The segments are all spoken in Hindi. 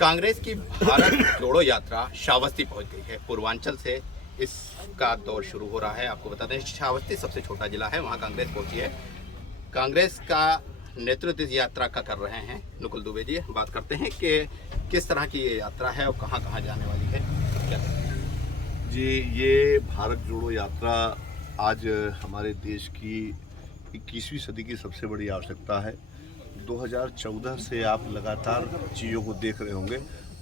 कांग्रेस की भारत जोड़ो यात्रा श्रावस्ती पहुंच गई है। पूर्वांचल से इसका दौर शुरू हो रहा है। आपको बता दें, श्रावस्ती सबसे छोटा जिला है, वहां कांग्रेस पहुंची है। कांग्रेस का नेतृत्व इस यात्रा का कर रहे हैं नुकुल दुबे जी। बात करते हैं कि किस तरह की ये यात्रा है और कहां कहां जाने वाली है। क्या जी, ये भारत जोड़ो यात्रा आज हमारे देश की 21वीं सदी की सबसे बड़ी आवश्यकता है। 2014 से आप लगातार चीज़ों को देख रहे होंगे।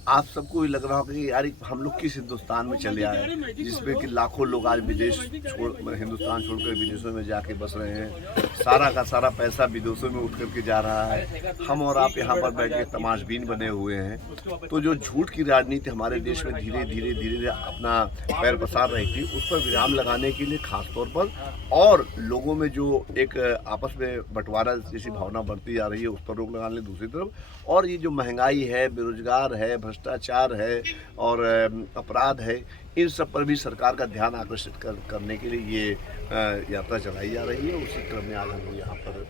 आप सबको ये लग रहा होगा कि यार हम लोग किस हिंदुस्तान में चले आए, जिसमें कि लाखों लोग आज हिंदुस्तान छोड़कर विदेशों में जाके बस रहे हैं। सारा का सारा पैसा विदेशों में उठ करके जा रहा है। हम और आप यहाँ पर बैठ के तमाशबीन बने हुए हैं। तो जो झूठ की राजनीति हमारे देश में धीरे धीरे अपना पैर पसार रही थी, उस पर विराम लगाने के लिए खास तौर पर और लोगों में जो एक आपस में बंटवारा जैसी भावना बढ़ती जा रही है, उस पर रोक लगाने दूसरी तरफ, और ये जो महंगाई है, बेरोजगार है, भ्रष्टाचार है और अपराध है, इन सब पर भी सरकार का ध्यान आकर्षित करने के लिए ये यात्रा चलाई जा रही है। उसी क्रम में आज हम लोग यहाँ पर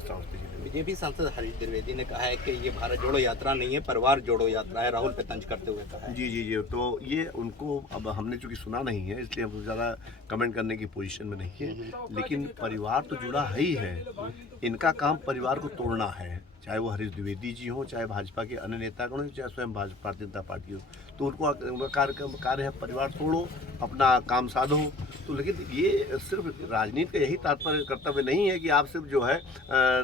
श्रावस्ती जिले में। बीजेपी सांसद हरीश द्विवेदी ने कहा है कि ये भारत जोड़ो यात्रा नहीं है, परिवार जोड़ो यात्रा है, राहुल पे तंज करते हुए कहा है। जी, तो ये उनको अब हमने चूंकि सुना नहीं है, इसलिए हम ज़्यादा कमेंट करने की पोजीशन में नहीं है। लेकिन परिवार तो जुड़ा है ही है। इनका काम परिवार को तोड़ना है, चाहे वो हरीश द्विवेदी जी हों, चाहे भाजपा के अन्य नेतागण हों, चाहे स्वयं भारतीय जनता पार्टी हो। तो उनका कार्य है परिवार तोड़ो, अपना काम साधो। तो लेकिन ये सिर्फ राजनीति का यही तात्पर्य कर्तव्य नहीं है कि आप सिर्फ जो है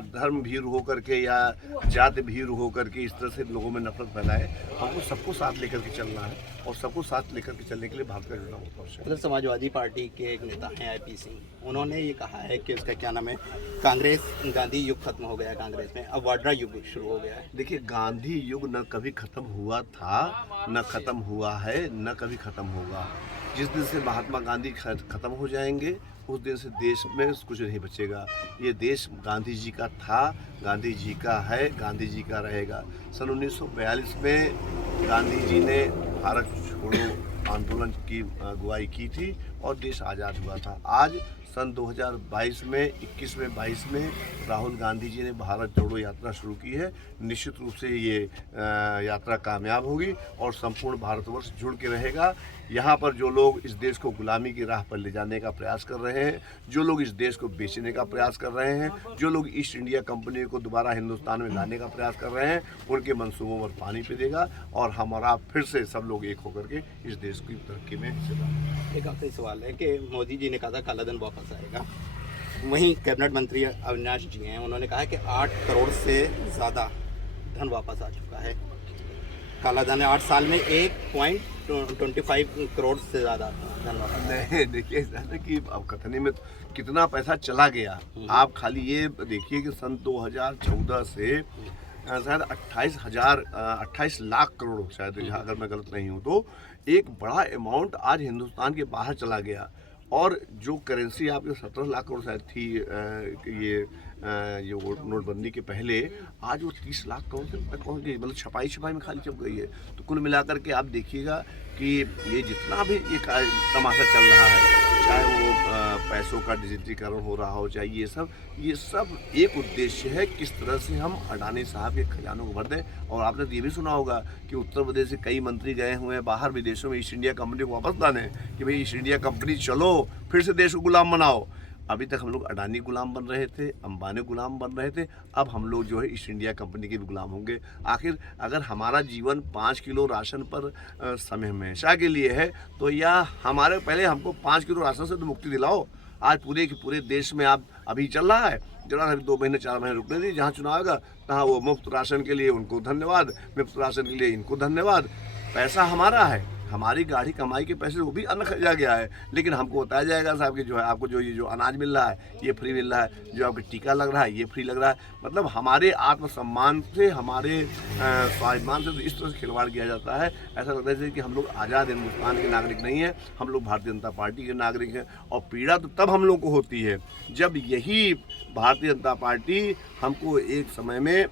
धर्म भीरू हो करके या जाति भीरू हो करके इस तरह से लोगों में नफरत फैलाए। हमको सबको साथ लेकर के चलना है और सबको साथ लेकर के चलने के लिए भारत का जुड़ना बहुत आवश्यक है। उधर समाजवादी पार्टी के एक नेता हैं IP सिंह, उन्होंने ये कहा है कि उसका क्या नाम है, कांग्रेस गांधी युग खत्म हो गया है कांग्रेस में, अब वाड्रा युग शुरू हो गया है। देखिए, गांधी युग न कभी खत्म हुआ था, न खत्म हुआ है, न कभी खत्म होगा। जिस दिन से महात्मा गांधी खत्म हो जाएंगे, उस दिन से देश में कुछ नहीं बचेगा। ये देश गांधी जी का था, गांधी जी का है, गांधी जी का रहेगा। सन 1942 में गांधी जी ने भारत छोड़ो आंदोलन की अगुवाई की थी और देश आज़ाद हुआ था। आज सन 2022 में 21 में 22 में राहुल गांधी जी ने भारत जोड़ो यात्रा शुरू की है। निश्चित रूप से ये यात्रा कामयाब होगी और संपूर्ण भारतवर्ष जुड़ के रहेगा। यहाँ पर जो लोग इस देश को गुलामी की राह पर ले जाने का प्रयास कर रहे हैं, जो लोग इस देश को बेचने का प्रयास कर रहे हैं, जो लोग ईस्ट इंडिया कंपनी को दोबारा हिंदुस्तान में लाने का प्रयास कर रहे हैं, उनके मंसूबों पर पानी फिरेगा और हम और आप फिर से सब लोग एक होकर के इस देश की तरक्की में हिस्सेदार। एक आखिरी सवाल है कि मोदी जी ने कहा था काला धन वापस आएगा, वहीं कैबिनेट मंत्री अविनाश जी हैं, उन्होंने कहा है कि 8 करोड़ से ज़्यादा धन वापस आ चुका है। काला धन 8 साल में 1.25 करोड़ से ज़्यादा धन वापस। नहीं, देखिए ऐसा कि अब कथनी में कितना पैसा चला गया, आप खाली ये देखिए कि सन 2014 से शायद 28 लाख करोड़, शायद अगर मैं गलत नहीं हूँ तो, एक बड़ा अमाउंट आज हिंदुस्तान के बाहर चला गया। और जो करेंसी आपके 17 लाख करोड़ शायद थी ये नोटबंदी के पहले, आज वो 30 लाख करोड़ तक पहुँच गई। मतलब छपाई में खाली चप गई है। तो कुल मिलाकर के आप देखिएगा कि ये जितना भी ये तमाशा चल रहा है, चाहे वो पैसों का डिजिटलीकरण हो रहा हो, चाहे ये सब एक उद्देश्य है, किस तरह से हम अडानी साहब के खजानों को भर दें। और आपने ये भी सुना होगा कि उत्तर प्रदेश से कई मंत्री गए हुए हैं बाहर विदेशों में ईस्ट इंडिया कंपनी को वापस लाने, कि भाई ईस्ट इंडिया कंपनी चलो, फिर से देश को गुलाम बनाओ। अभी तक हम लोग अडानी गुलाम बन रहे थे, अंबानी गुलाम बन रहे थे, अब हम लोग जो है ईस्ट इंडिया कंपनी के भी गुलाम होंगे। आखिर अगर हमारा जीवन 5 किलो राशन पर समय हमेशा के लिए है, तो या हमारे पहले हमको 5 किलो राशन से तो मुक्ति दिलाओ। आज पूरे देश में आप अभी चल रहा है, जरा अभी 2 महीने 4 महीने रुकने दीजिए, जहाँ चुनाव आएगा तहाँ वो मुफ्त राशन के लिए उनको धन्यवाद, मुफ्त राशन के लिए इनको धन्यवाद। पैसा हमारा है, हमारी गाढ़ी कमाई के पैसे वो भी अन्न खरीदा गया है, लेकिन हमको बताया जाएगा साहब कि जो है आपको ये जो अनाज मिल रहा है ये फ्री मिल रहा है, जो आपको टीका लग रहा है ये फ्री लग रहा है। मतलब हमारे आत्मसम्मान से, हमारे स्वाभिमान से इस तरह से खिलवाड़ किया जाता है। ऐसा लगता है कि हम लोग आज़ाद हिंदुस्तान के नागरिक नहीं हैं, हम लोग भारतीय जनता पार्टी के नागरिक हैं। और पीड़ा तो तब हम लोग को होती है जब यही भारतीय जनता पार्टी हमको एक समय में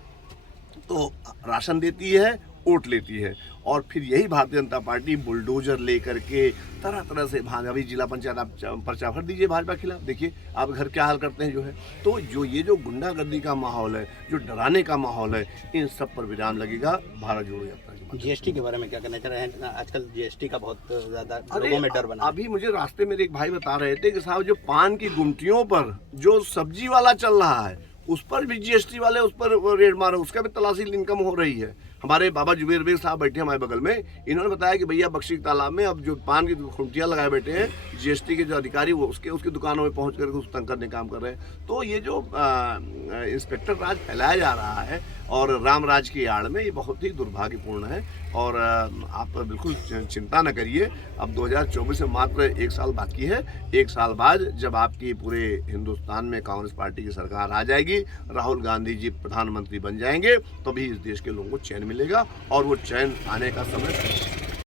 तो राशन देती है वोट लेती है। और फिर यही भारतीय जनता पार्टी बुलडोजर लेकर के तरह तरह से अभी जिला पंचायत आप पर्चा भर दीजिए भाजपा खिलाफ, देखिए आप घर क्या हाल करते हैं जो है। तो जो ये जो गुंडागर्दी का माहौल है, जो डराने का माहौल है, इन सब पर विराम लगेगा भारत जोड़ो यात्रा के माध्यम से। जीएसटी के बारे में क्या कहना चाह रहे हैं? आजकल जीएसटी का बहुत ज्यादा लोगों में डर बना है। अभी मुझे रास्ते में एक भाई बता रहे थे कि साहब जो पान की गुमटियों पर जो सब्जी वाला चल रहा है उस पर भी जीएसटी वाले उस पर रेड मारे, उसका भी तलाशी इनकम हो रही है। हमारे बाबा जुबेर बेग साहब बैठे हमारे बगल में, इन्होंने बताया कि भैया बख्शी तालाब में अब जो पान की खुंटियाँ लगाए बैठे हैं, जीएसटी के जो अधिकारी वो उसकी दुकानों में पहुंच करके उस तंग करने काम कर रहे हैं। तो ये जो इंस्पेक्टर राज फैलाया जा रहा है और राम राज की आड़ में, ये बहुत ही दुर्भाग्यपूर्ण है। और आप बिल्कुल चिंता न करिए, अब 2024 में मात्र 1 साल बाकी है। 1 साल बाद जब आपकी पूरे हिंदुस्तान में कांग्रेस पार्टी की सरकार आ जाएगी, राहुल गांधी जी प्रधानमंत्री बन जाएंगे, तभी इस देश के लोगों को चैन मिलेगा और वो चैन आने का समय